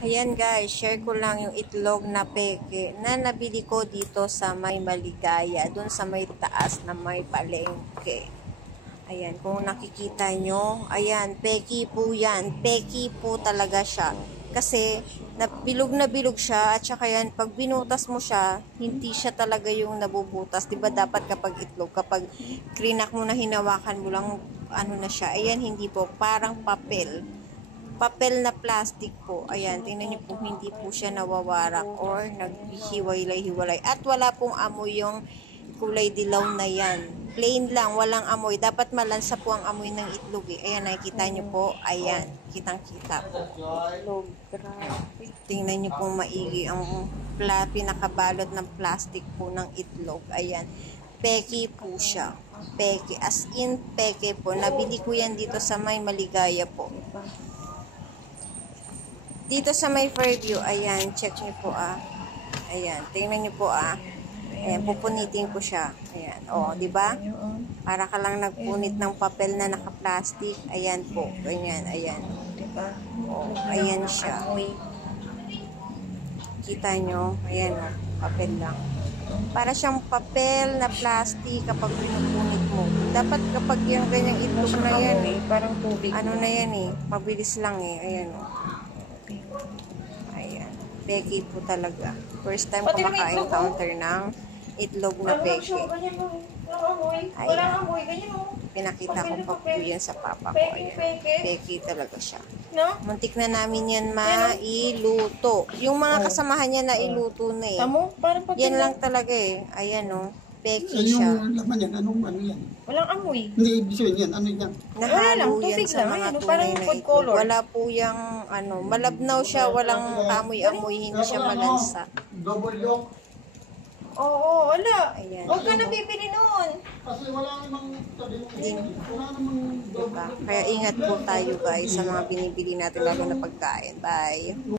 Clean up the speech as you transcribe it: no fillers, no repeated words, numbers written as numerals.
Ayan guys, share ko lang yung itlog na peke na nabili ko dito sa may Maligaya, dun sa may taas na may palengke. Ayan, kung nakikita nyo, ayan, peki po yan. Peki po talaga siya. Kasi, na bilog siya, at saka yan, pag binutas mo siya, hindi siya talaga yung nabubutas. Diba dapat kapag itlog, kapag krinak mo na hinawakan mo lang, ano na siya. Ayan, hindi po, parang papel. Papel na plastic po. Ayan, tingnan niyo po, hindi po siya nawawarak or naghihiwalay-hiwalay. At wala pong amoy yung kulay dilaw na yan. Plain lang, walang amoy. Dapat malansa po ang amoy ng itlog eh. Ayan, nakikita niyo po. Ayan, kitang-kita po. Itlog, grabe. Tingnan niyo po maigi ang pinakabalot ng plastic po ng itlog. Ayan, peke po siya. Peke, as in peke po. Nabili ko yan dito sa may Maligaya po. Dito sa may Fairview, ayan, check niyo po ah. Ayan, tingnan niyo po ah. Ayan, pupunitin ko siya. Ayan, oh, di ba? Para ka lang nagpunit ng papel na naka-plastic. Ayan po, ganyan, ayan. Oh, ayan siya. Kita nyo, ayan oh, papel lang. Para siyang papel na plastic kapag pinupunit mo. Dapat kapag yung ganyang itlog na yan eh, parang tubig. Ano na yan eh, mabilis lang eh, ayan oh. Ayan. Peke po talaga. First time ko maka-encounter ng itlog na peke. Ayan. Pinakita ko pa po yan sa papa ko. Ayan. Peke talaga siya. Muntik na namin yan mailuto. Yung mga kasamahan niya na iluto na eh. Yan lang talaga eh. Ayan o. Peke siya. Yung laman yan, anong ano yan? Walang amoy. Hindi, ibig sabihin yan, ano yan? Nahalo yan sa mga tunay na itlog. Wala po yung, ano, malabnaw siya, walang kamoy-amoy, hindi siya malansa. Double yolk. Oo, wala. Ayan. Huwag ka na bibili noon. Kasi wala namang tabi mo. Wala namang Diba? Kaya ingat po tayo guys sa mga binibili natin lalo na pagkain. Bye!